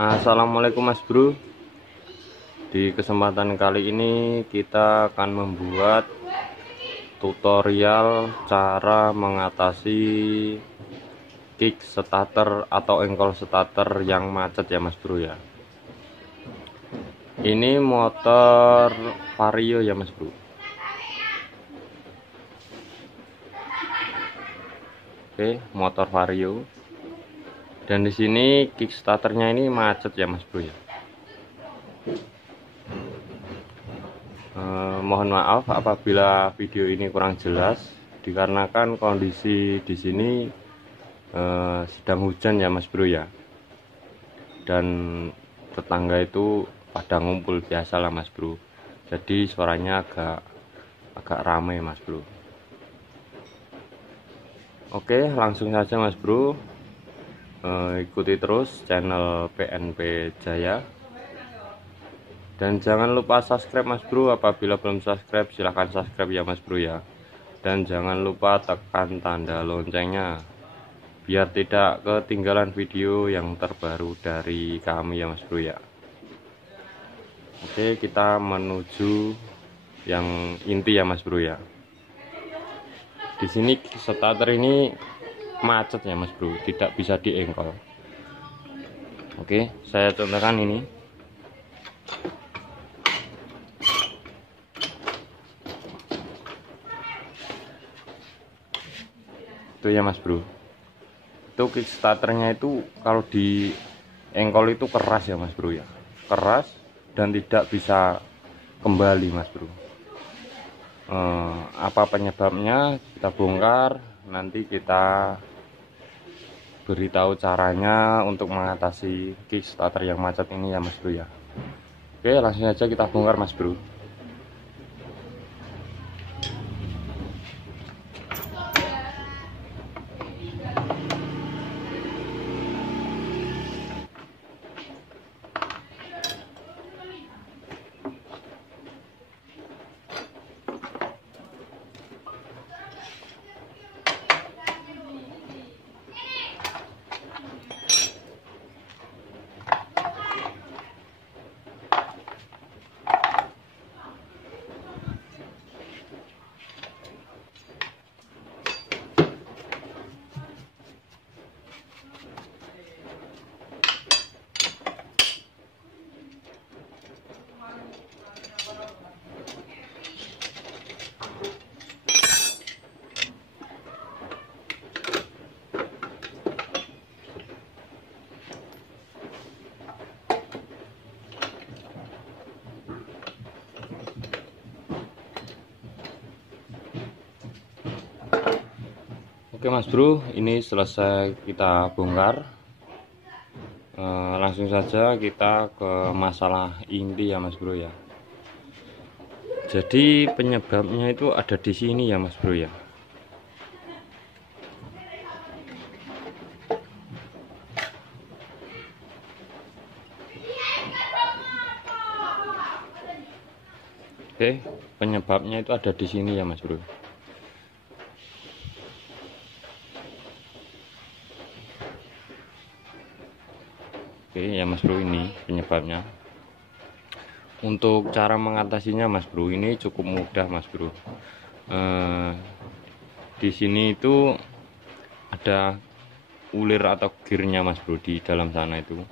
Assalamualaikum Mas Bro. Di kesempatan kali ini kita akan membuat tutorial cara mengatasi kick starter atau engkol starter yang macet ya Mas Bro ya. Ini motor Vario ya Mas Bro. Oke, motor Vario. Dan di sini kickstarternya ini macet ya Mas Bro ya. Mohon maaf apabila video ini kurang jelas, dikarenakan kondisi di sini sedang hujan ya Mas Bro ya. Dan tetangga itu pada ngumpul biasa lah Mas Bro. Jadi suaranya agak ramai Mas Bro. Oke, langsung saja Mas Bro. Ikuti terus channel PNP Jaya, dan jangan lupa subscribe Mas Bro. Apabila belum subscribe silahkan subscribe ya Mas Bro ya, dan jangan lupa tekan tanda loncengnya biar tidak ketinggalan video yang terbaru dari kami ya Mas Bro ya. Oke, kita menuju yang inti ya Mas Bro ya. Di sini starter ini macet ya Mas Bro, tidak bisa diengkol. Oke, saya contohkan ini. Itu ya Mas Bro, itu kickstarternya itu kalau di engkol itu keras ya Mas Bro ya, keras dan tidak bisa kembali Mas Bro. Apa penyebabnya kita bongkar, nanti kita beritahu caranya untuk mengatasi kickstarter yang macet ini ya Mas Bro ya. Oke, langsung aja kita bongkar Mas Bro. Oke Mas Bro, ini selesai kita bongkar. Langsung saja kita ke masalah inti ya Mas Bro ya. Jadi penyebabnya itu ada di sini ya Mas Bro ya. Oke, penyebabnya itu ada di sini ya Mas Bro. Oke ya Mas Bro, ini penyebabnya. Untuk cara mengatasinya Mas Bro ini cukup mudah Mas Bro. Di sini itu ada ulir atau gearnya Mas Bro di dalam sana itu.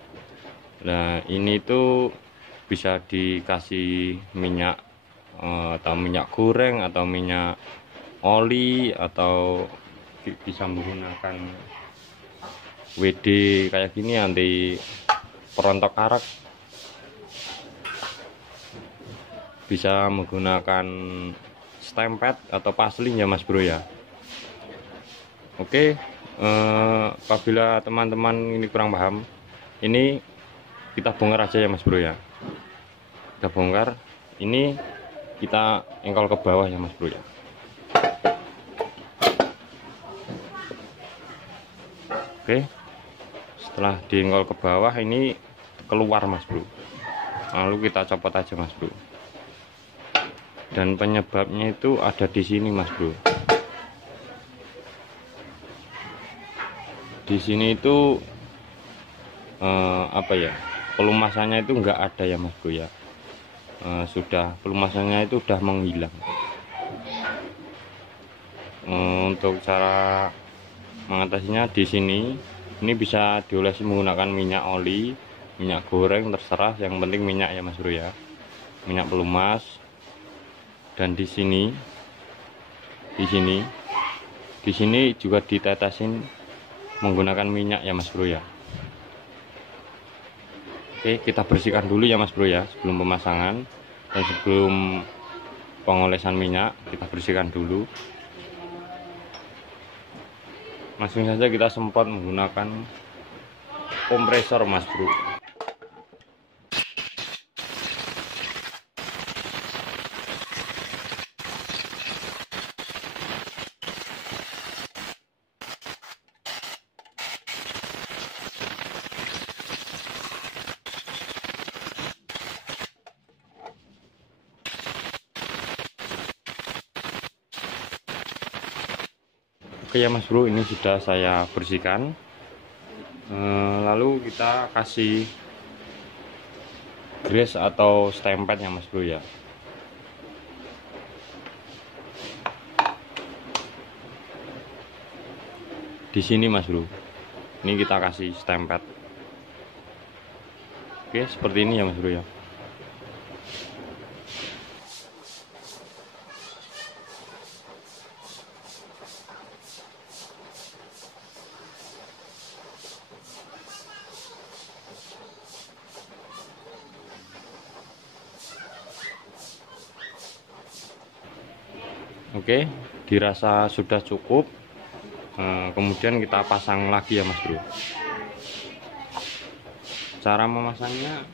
Nah ini itu bisa dikasih minyak atau minyak goreng atau minyak oli, atau bisa menggunakan WD kayak gini anti perontok karat, bisa menggunakan stempet atau pasling ya Mas Bro ya. Oke, apabila teman-teman ini kurang paham, ini kita bongkar aja ya Mas Bro ya. Kita bongkar, ini kita engkol ke bawah ya Mas Bro ya. Oke, setelah diengkol ke bawah ini keluar Mas Bro, lalu kita copot aja Mas Bro. Dan penyebabnya itu ada di sini Mas Bro. Di sini itu apa ya, pelumasannya itu enggak ada ya Mas Bro ya. Sudah pelumasannya itu udah menghilang. Untuk cara mengatasinya di sini, ini bisa diolesi menggunakan minyak oli, minyak goreng, terserah, yang penting minyak ya Mas Bro ya, minyak pelumas. Dan di sini juga ditetesin menggunakan minyak ya Mas Bro ya. Oke, kita bersihkan dulu ya Mas Bro ya sebelum pemasangan, dan sebelum pengolesan minyak kita bersihkan dulu. Langsung saja kita semprot menggunakan kompresor Mas Bro. Oke ya Mas Bro, ini sudah saya bersihkan. Lalu kita kasih grease atau stempet ya Mas Bro ya. Di sini Mas Bro, ini kita kasih stempet. Oke, seperti ini ya Mas Bro ya. Oke, dirasa sudah cukup. Kemudian kita pasang lagi ya Mas Bro. Cara memasangnya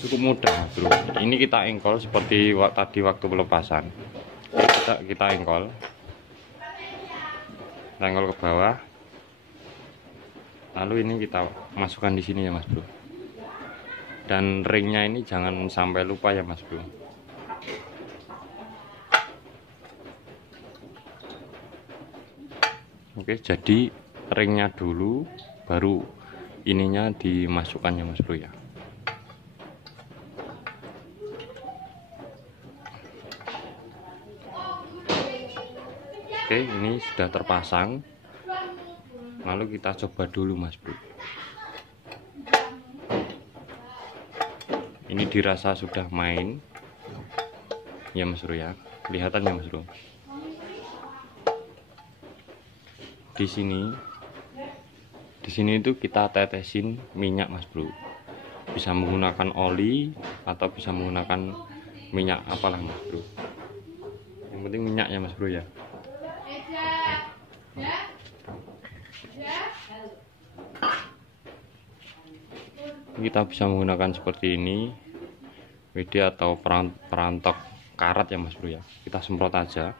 cukup mudah Mas Bro. Ini kita engkol seperti tadi waktu pelepasan. Kita engkol ke bawah. Lalu ini kita masukkan di sini ya Mas Bro. Dan ringnya ini jangan sampai lupa ya Mas Bro. Oke, jadi ringnya dulu, baru ininya dimasukkannya Mas Bro ya. Oke, ini sudah terpasang. Lalu kita coba dulu Mas Bro. Ini dirasa sudah main ya Mas Bro ya. Kelihatan ya Mas Bro. Di sini itu kita tetesin minyak Mas Bro. Bisa menggunakan oli atau bisa menggunakan minyak apalah Mas Bro. Yang penting minyak ya Mas Bro ya. Kita bisa menggunakan seperti ini, WD atau perantok karat ya Mas Bro ya. Kita semprot aja.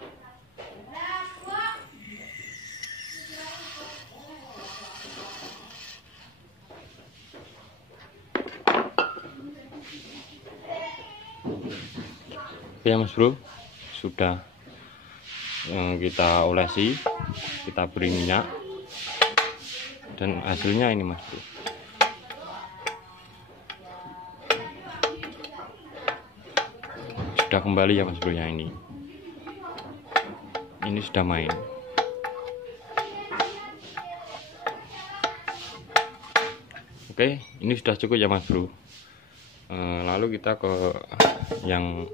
Oke ya Mas Bro, sudah kita olesi, kita beri minyak, dan hasilnya ini Mas Bro. Sudah kembali ya Mas Bro ya, ini sudah main. Oke, ini sudah cukup ya Mas Bro. Lalu kita ke yang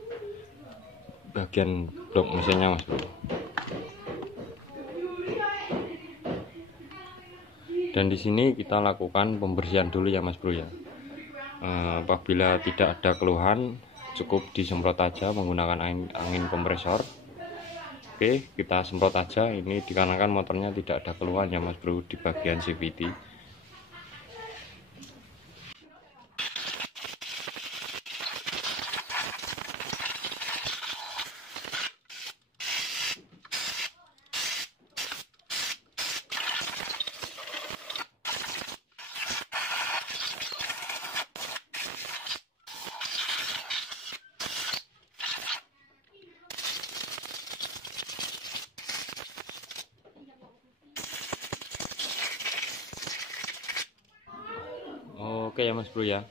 bagian blok mesinnya Mas Bro. Dan di sini kita lakukan pembersihan dulu ya Mas Bro ya. Apabila tidak ada keluhan, cukup disemprot aja menggunakan angin kompresor. Oke, kita semprot aja. Ini dikarenakan motornya tidak ada keluhan ya Mas Bro di bagian CVT. Oke ya Mas Bro ya,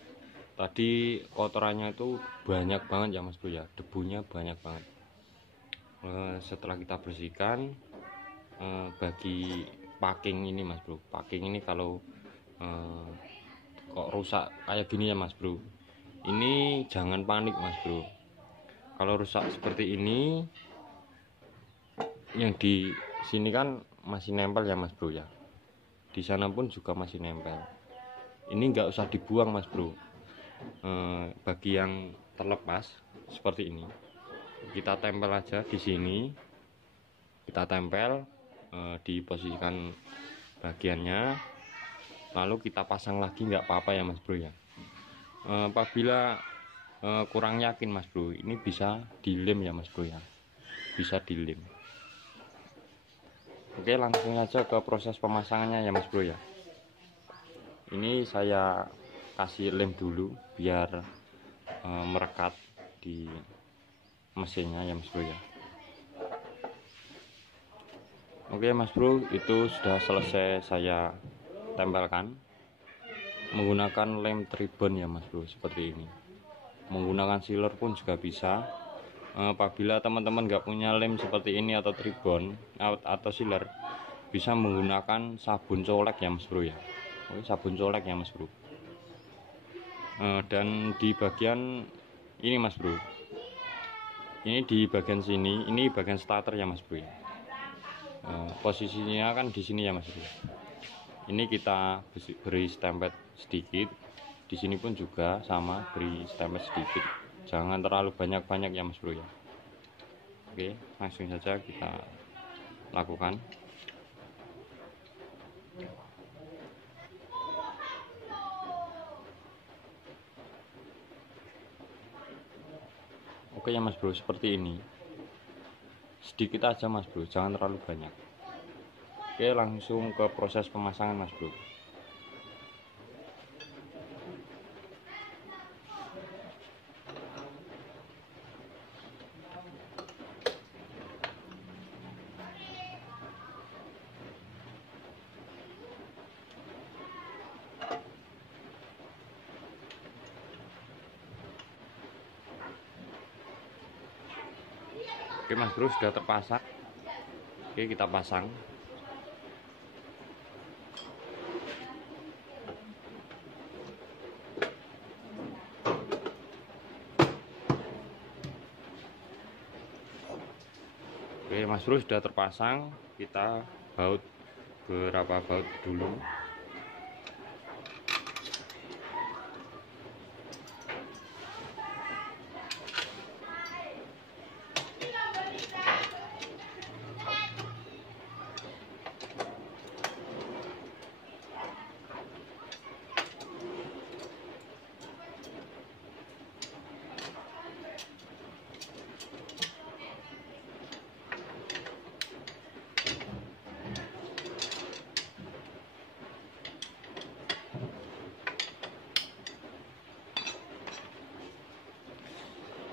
tadi kotorannya itu banyak banget ya Mas Bro ya, debunya banyak banget. Setelah kita bersihkan, bagi packing ini Mas Bro, packing ini kalau kok rusak kayak gini ya Mas Bro, ini jangan panik Mas Bro. Kalau rusak seperti ini, yang di sini kan masih nempel ya Mas Bro ya, di sana pun juga masih nempel. Ini nggak usah dibuang Mas Bro. Bagi yang terlepas seperti ini, kita tempel aja di sini, kita tempel, diposisikan bagiannya, lalu kita pasang lagi nggak apa-apa ya Mas Bro ya. Apabila kurang yakin Mas Bro, ini bisa dilem ya Mas Bro ya, bisa dilem. Oke, langsung aja ke proses pemasangannya ya Mas Bro ya. Ini saya kasih lem dulu biar merekat di mesinnya ya Mas Bro ya. Oke Mas Bro, itu sudah selesai saya tempelkan menggunakan lem tribon ya Mas Bro, seperti ini. Menggunakan sealer pun juga bisa. Apabila teman-teman nggak punya lem seperti ini atau tribon atau sealer, bisa menggunakan sabun colek ya Mas Bro ya. Oke, sabun colek ya Mas Bro. Dan di bagian ini Mas Bro, ini di bagian sini, ini bagian starter ya Mas Bro ya. Posisinya kan di sini ya Mas Bro. Ini kita beri stempel sedikit, di sini pun juga sama, beri stempel sedikit, jangan terlalu banyak-banyak ya Mas Bro ya. Oke, langsung saja kita lakukan. Oke ya Mas Bro, seperti ini. Sedikit aja Mas Bro, jangan terlalu banyak. Oke, langsung ke proses pemasangan Mas Bro. Oke Mas Bro, sudah terpasang. Oke, kita pasang. Oke Mas Bro, sudah terpasang. Kita baut berapa baut dulu.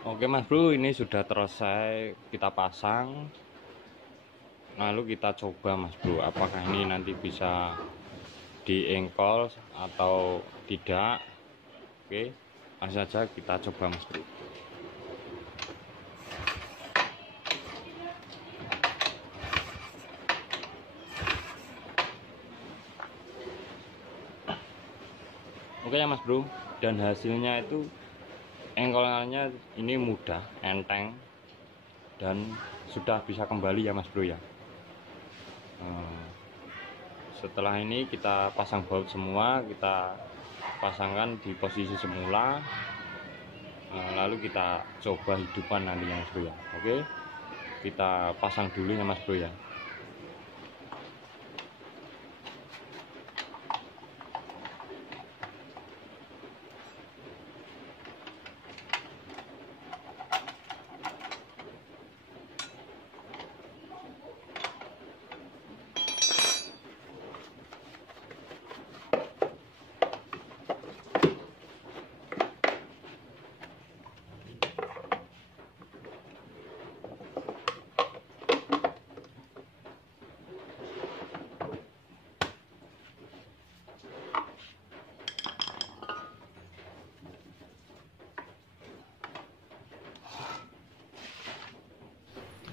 Oke Mas Bro, ini sudah selesai kita pasang. Lalu kita coba Mas Bro, apakah ini nanti bisa diengkol atau tidak. Oke, langsung saja kita coba Mas Bro. Oke ya Mas Bro, dan hasilnya itu engkolannya ini mudah, enteng, dan sudah bisa kembali ya Mas Bro ya. Setelah ini kita pasang baut semua, kita pasangkan di posisi semula, lalu kita coba hidupan nanti ya Mas Bro ya. Oke, kita pasang dulu ya Mas Bro ya.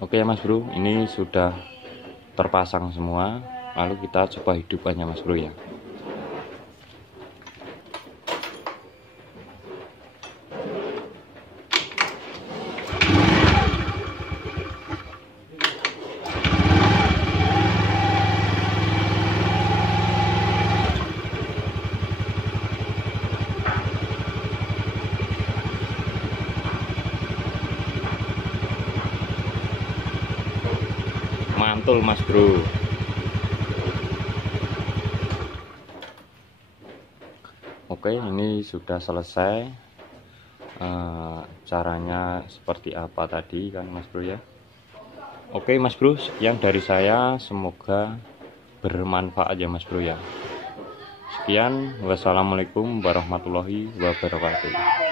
Oke ya Mas Bro, ini sudah terpasang semua. Lalu kita coba hidupkannya Mas Bro ya. Mantul Mas Bro. Oke, ini sudah selesai. Caranya seperti apa tadi kan Mas Bro ya. Oke Mas Bro, sekian dari saya, semoga bermanfaat ya Mas Bro ya. Sekian, wassalamualaikum warahmatullahi wabarakatuh.